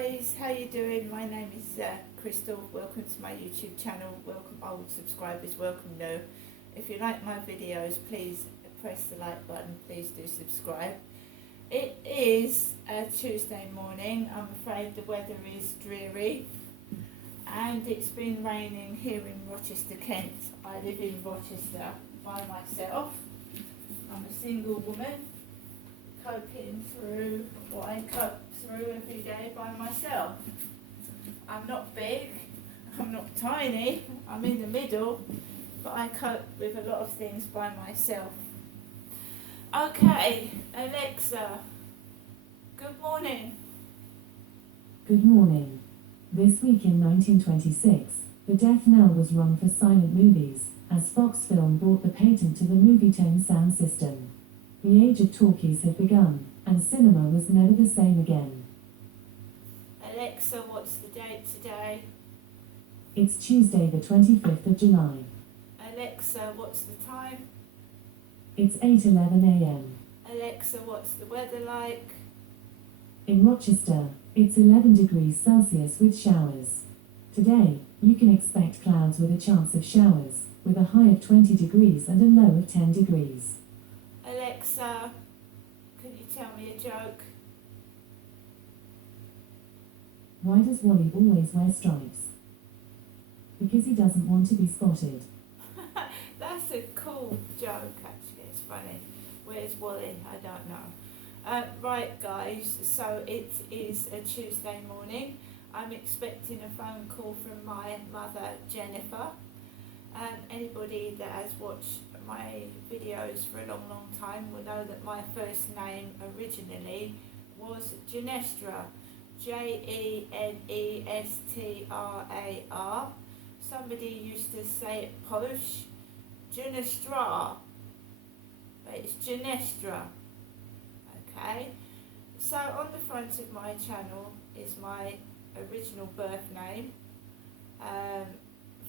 guys, how you doing? My name is Crystal. Welcome to my YouTube channel. Welcome old subscribers, welcome new. If you like my videos, please press the like button. Please do subscribe. It is a Tuesday morning. I'm afraid the weather is dreary and it's been raining here in Rochester, Kent. I live in Rochester by myself. I'm a single woman coping through what I cope through every day by myself. I'm not big, I'm not tiny, I'm in the middle, but I cope with a lot of things by myself. Okay, Alexa, good morning. Good morning. This week in 1926, the death knell was rung for silent movies, as Fox Film bought the patent to the Movietone sound system. The age of talkies had begun, and cinema was never the same again. Alexa, what's the date today? It's Tuesday the 25th of July. Alexa, what's the time? It's 8:11 a.m. Alexa, what's the weather like? In Rochester, it's 11 degrees Celsius with showers. Today, you can expect clouds with a chance of showers, with a high of 20 degrees and a low of 10 degrees. Alexa, can you tell me a joke? Why does Wally always wear stripes? Because he doesn't want to be spotted. That's a cool joke, actually. It's funny. Where's Wally? I don't know. Right, guys, so it is a Tuesday morning. I'm expecting a phone call from my mother, Jennifer. Anybody that has watched my videos for a long time will know that my first name originally was Genestra. Jenestra. Somebody used to say it posh, Genestra, but it's Genestra. Okay, so on the front of my channel is my original birth name,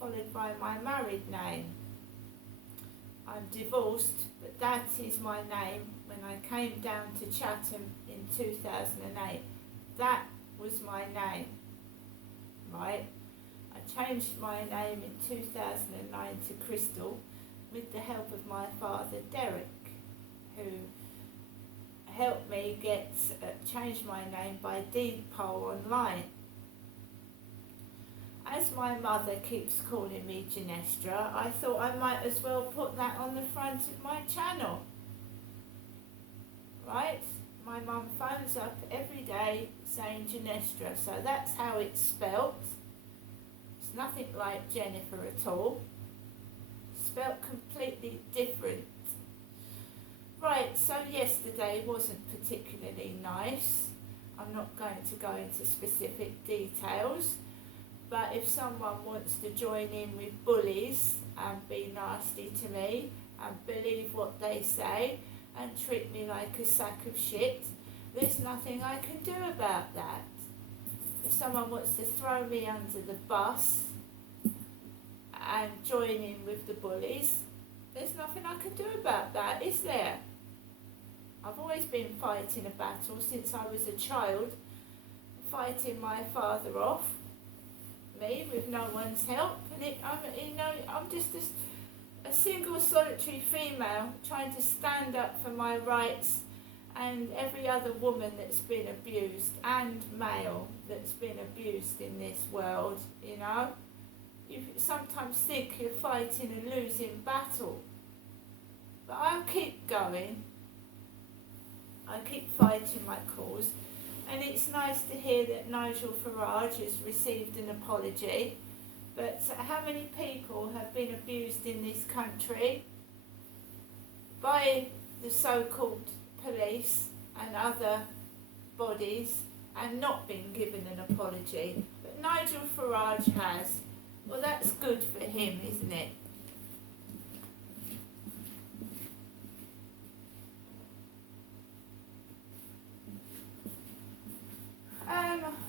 followed by my married name. I'm divorced, but that is my name when I came down to Chatham in 2008. That was my name, right? I changed my name in 2009 to Crystal with the help of my father Derek, who helped me get change my name by deed poll online. As my mother keeps calling me Genestra, I thought I might as well put that on the front of my channel. Right? My mum phones up every day saying Genestra, so that's how it's spelt. It's nothing like Jennifer at all. Spelt completely different. Right, so yesterday wasn't particularly nice. I'm not going to go into specific details, but if someone wants to join in with bullies and be nasty to me and believe what they say and treat me like a sack of shit, there's nothing I can do about that. If someone wants to throw me under the bus and join in with the bullies, there's nothing I can do about that, is there? I've always been fighting a battle since I was a child, fighting my father off, me with no one's help, and I'm just a single solitary female trying to stand up for my rights and every other woman that's been abused and male that's been abused in this world, you know. You sometimes think you're fighting a losing battle, but I'll keep going. I keep fighting my cause, and it's nice to hear that Nigel Farage has received an apology. But how many people have been abused in this country by the so-called police and other bodies and not been given an apology? But Nigel Farage has. Well, that's good for him, isn't it?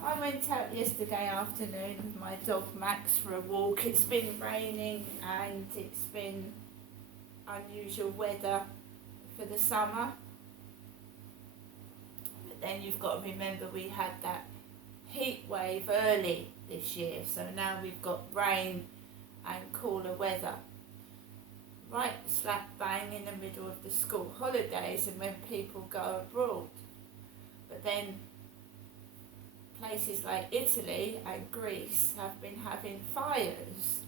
I went out yesterday afternoon with my dog Max for a walk. It's been raining and it's been unusual weather for the summer. But then you've got to remember we had that heat wave early this year, so now we've got rain and cooler weather. Right slap bang in the middle of the school holidays and when people go abroad. But then places like Italy and Greece have been having fires,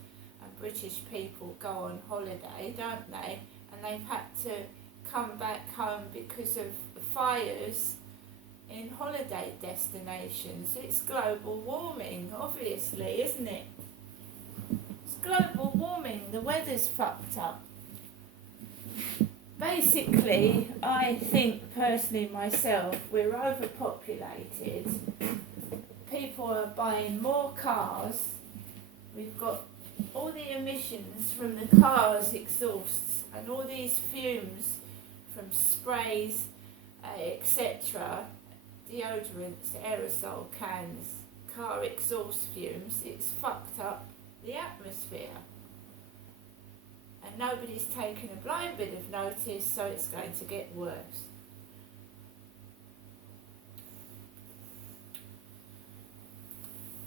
and British people go on holiday, don't they? And they've had to come back home because of the fires in holiday destinations. It's global warming, obviously, isn't it? It's global warming, the weather's fucked up. Basically, I think personally myself, we're overpopulated. People are buying more cars. We've got all the emissions from the cars' exhausts and all these fumes from sprays, etc., deodorants, aerosol cans, car exhaust fumes. It's fucked up the atmosphere. And nobody's taken a blind bit of notice, so it's going to get worse.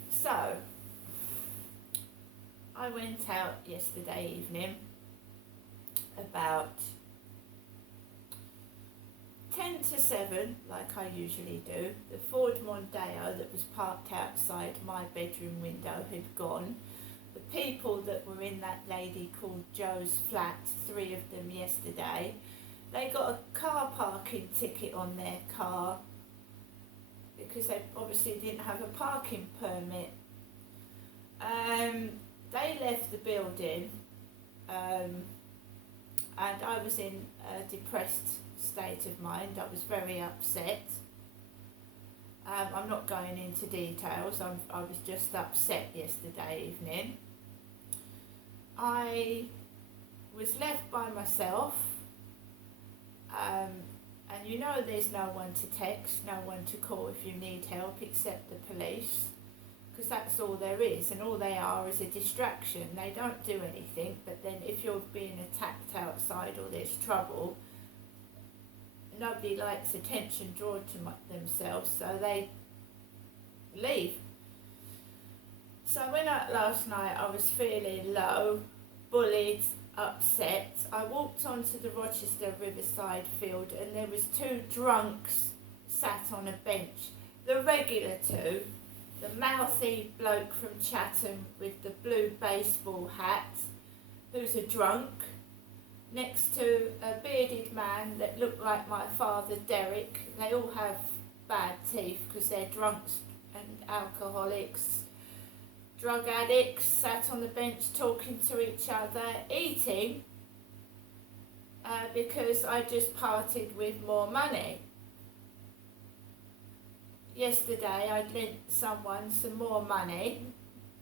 So, I went out yesterday evening about 10 to 7, like I usually do. The Ford Mondeo that was parked outside my bedroom window had gone. The people that were in that lady called Joe's flat, 3 of them yesterday, they got a car parking ticket on their car because they obviously didn't have a parking permit. They left the building and I was in a depressed state of mind. I was very upset. I'm not going into details. I was just upset yesterday evening. I was left by myself, and you know there's no one to text, no one to call if you need help except the police, because that's all there is, and all they are is a distraction. They don't do anything, but then if you're being attacked outside or there's trouble, nobody likes attention drawn to themselves, so they leave. So when last night I was feeling low, bullied, upset, I walked onto the Rochester Riverside field and there was 2 drunks sat on a bench. The regular 2, the mouthy bloke from Chatham with the blue baseball hat, who's a drunk, next to a bearded man that looked like my father Derek. They all have bad teeth because they're drunks and alcoholics. Drug addicts sat on the bench talking to each other, eating, because I just parted with more money. Yesterday I lent someone some more money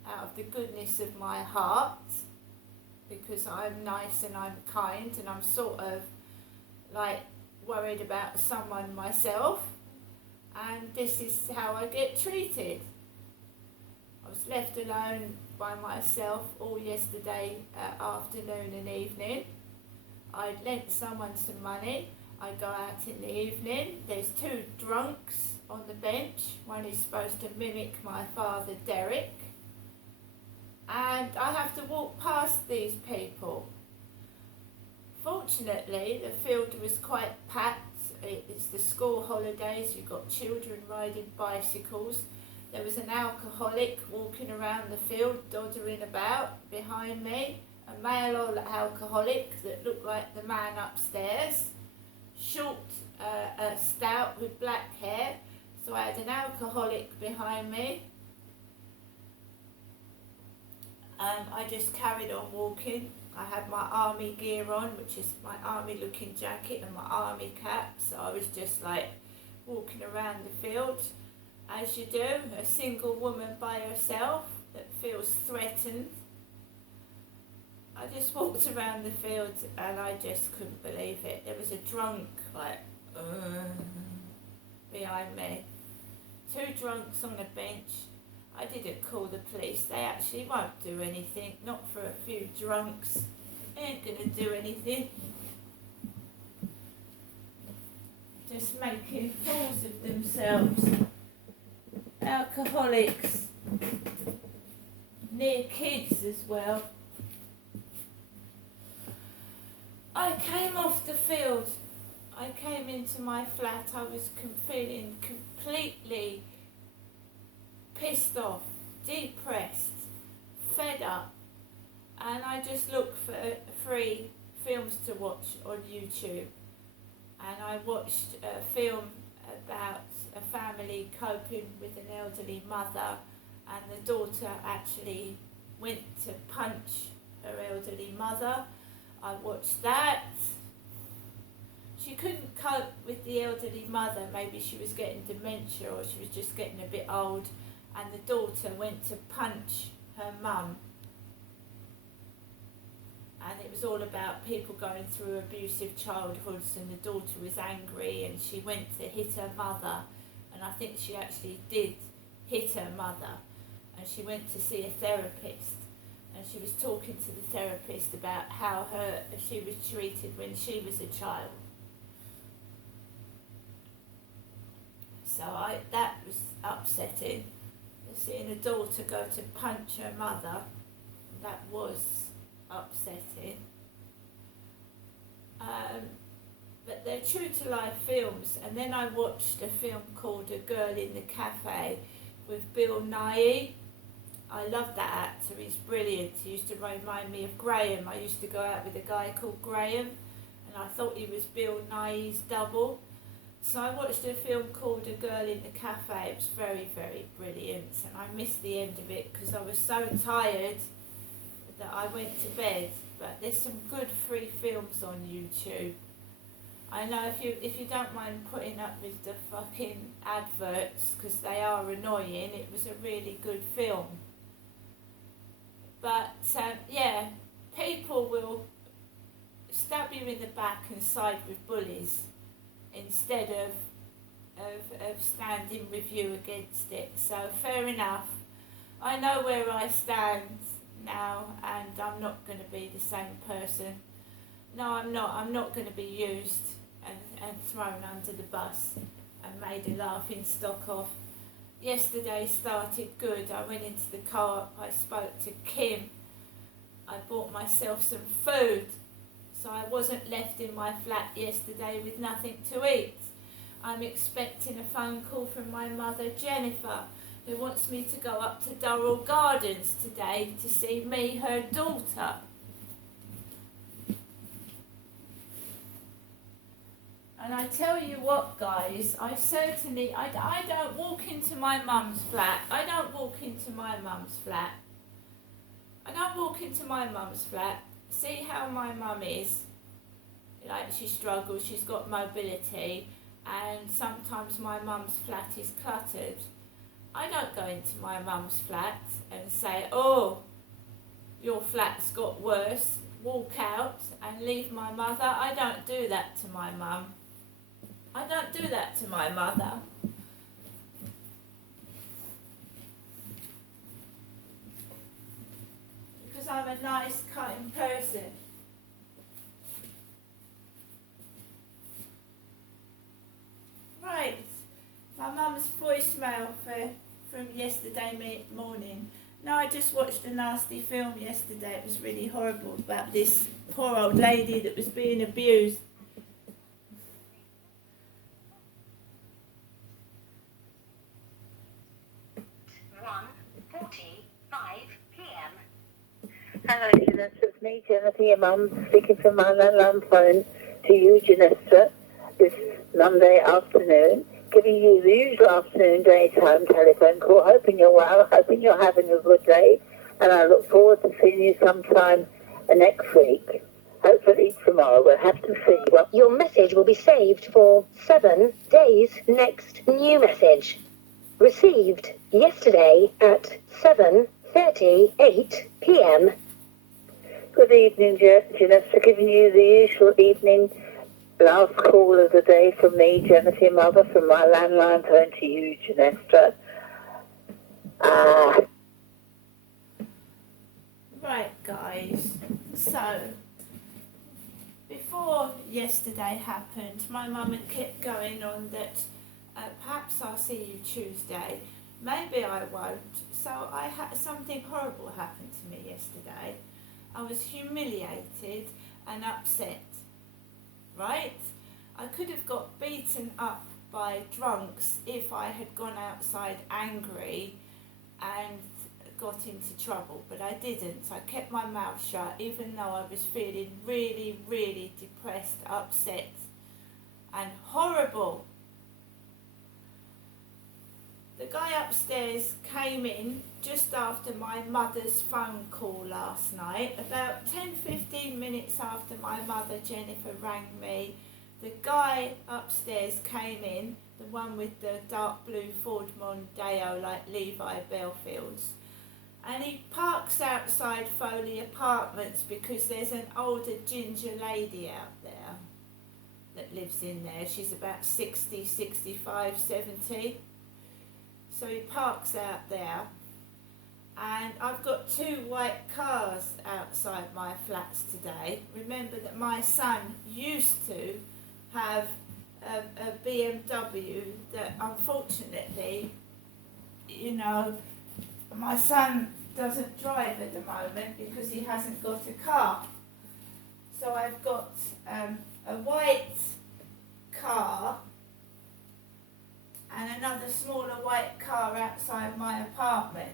out of the goodness of my heart, because I'm nice and I'm kind and I'm sort of like worried about someone myself, and this is how I get treated. I was left alone by myself all yesterday afternoon and evening. I'd lent someone some money. I go out in the evening. There's 2 drunks on the bench. One is supposed to mimic my father Derek. And I have to walk past these people. Fortunately, the field was quite packed. It's the school holidays. You've got children riding bicycles. There was an alcoholic walking around the field, doddering about behind me. A male alcoholic that looked like the man upstairs. Short, stout with black hair. So I had an alcoholic behind me. I just carried on walking. I had my army gear on, which is my army looking jacket and my army cap. So I was just like walking around the field, as you do, a single woman by herself that feels threatened. I just walked around the field and I just couldn't believe it. There was a drunk behind me. 2 drunks on a bench. I didn't call the police. They actually won't do anything. Not for a few drunks. They ain't gonna do anything. Just making fools of themselves. How workaholics near kids as well. I came off the field. I came into my flat. I was feeling completely pissed off, depressed, fed up, and I just looked for free films to watch on YouTube. And I watched a film about a family coping with an elderly mother, and the daughter actually went to punch her elderly mother. I watched that. She couldn't cope with the elderly mother. Maybe she was getting dementia or she was just getting a bit old, and the daughter went to punch her mum. And it was all about people going through abusive childhoods, and the daughter was angry and she went to hit her mother, and I think she actually did hit her mother, and she went to see a therapist, and she was talking to the therapist about how she was treated when she was a child. So that was upsetting. Seeing a daughter go to punch her mother, that was upsetting. But they're true to life films. And then I watched a film called A Girl in the Cafe with Bill Nighy. I love that actor, he's brilliant. He used to remind me of Graham. I used to go out with a guy called Graham, and I thought he was Bill Nighy's double. So I watched a film called A Girl in the Cafe. It was very, very brilliant, and I missed the end of it because I was so tired that I went to bed. But there's some good free films on YouTube. I know if you don't mind putting up with the fucking adverts, because they are annoying, it was a really good film. But yeah, people will stab you in the back and side with bullies instead of standing with you against it. So fair enough. I know where I stand now, and I'm not going to be the same person. No, I'm not. I'm not going to be used and thrown under the bus and made a laughing stock of. Yesterday started good. I went into the car, I spoke to Kim, I bought myself some food, so I wasn't left in my flat yesterday with nothing to eat. I'm expecting a phone call from my mother Jennifer, who wants me to go up to Durrell Gardens today to see me, her daughter. And I tell you what, guys, I don't walk into my mum's flat. I don't walk into my mum's flat. See how my mum is. Like, she struggles, she's got mobility, and sometimes my mum's flat is cluttered. I don't go into my mum's flat and say, oh, your flat's got worse, walk out and leave my mother. I don't do that to my mum. I don't do that to my mother. Because I'm a nice, kind person. Right, my mum's voicemail from yesterday morning. No, I just watched a nasty film yesterday. It was really horrible, about this poor old lady that was being abused. 1:45 p.m. Hello, Janessa. It's me, Jennifer, your mum, speaking from my landline phone to you, Janessa, this Monday afternoon, giving you the usual afternoon daytime telephone call, hoping you're well, hoping you're having a good day, and I look forward to seeing you sometime next week. Hopefully tomorrow. We'll have to see. Well, your message will be saved for 7 days. Next new message. Received yesterday at 7:38 p.m. Good evening, Janessa. Giving you the usual evening last call of the day from me, Jennifer, mother, from my landline phone to you, Janessa. Right, guys. So, before yesterday happened, my mum had kept going on that perhaps I'll see you Tuesday. maybe I won't. So I had something horrible happen to me yesterday. I was humiliated and upset, right? I could have got beaten up by drunks if I had gone outside angry and got into trouble, but I didn't. I kept my mouth shut even though I was feeling really, really depressed, upset and horrible. The guy upstairs came in just after my mother's phone call last night. About 10-15 minutes after my mother Jennifer rang me, the guy upstairs came in, the one with the dark blue Ford Mondeo like Levi Bellfield's, and he parks outside Foley Apartments because there's an older ginger lady out there that lives in there. She's about 60, 65, 70. So he parks out there, and I've got 2 white cars outside my flats today. Remember that my son used to have a BMW that unfortunately, you know, my son doesn't drive at the moment because he hasn't got a car. So I've got a white car and another smaller white car outside my apartment.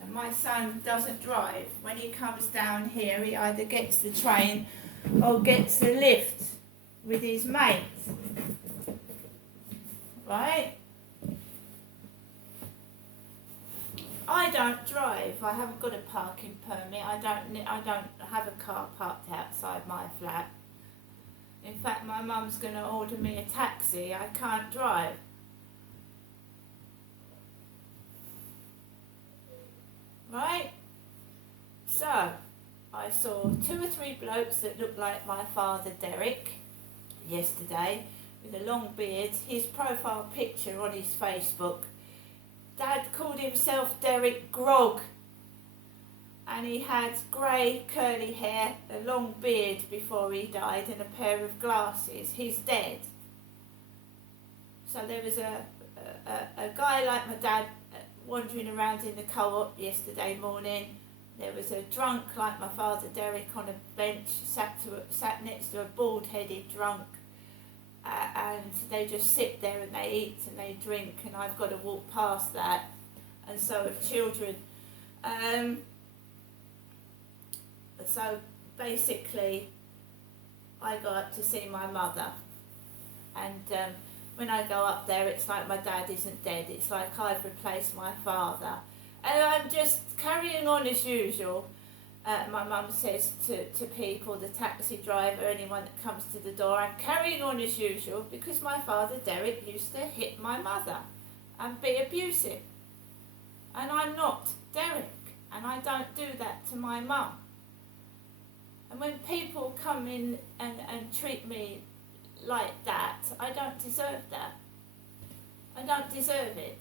And my son doesn't drive. When he comes down here, he either gets the train or gets the lift with his mate. Right? I don't drive. I haven't got a parking permit. I don't have a car parked outside my flat. In fact, my mum's going to order me a taxi. I can't drive. Right? So, I saw 2 or 3 blokes that looked like my father Derek yesterday with a long beard. His profile picture on his Facebook, Dad called himself Derek Grog, and he had grey curly hair, a long beard before he died, and a pair of glasses. He's dead. So there was a guy like my dad wandering around in the co-op yesterday morning. There was a drunk like my father Derek on a bench, sat next to a bald-headed drunk, and they just sit there and they eat and they drink, and I've got to walk past that, and so have children. So basically I go up to see my mother, and when I go up there, it's like my dad isn't dead. It's like I've replaced my father. And I'm just carrying on as usual. My mum says to people, the taxi driver, anyone that comes to the door, I'm carrying on as usual because my father, Derek, used to hit my mother and be abusive. And I'm not Derek, and I don't do that to my mum. And when people come in and treat me like that, I don't deserve that. I don't deserve it.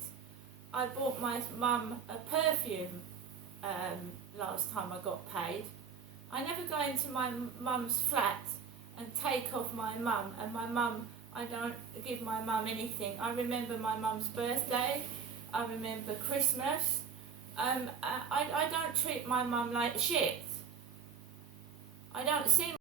I bought my mum a perfume last time I got paid. I never go into my mum's flat and take off my mum, and my mum, I don't give my mum anything. I remember my mum's birthday, I remember Christmas. I don't treat my mum like shit. I don't see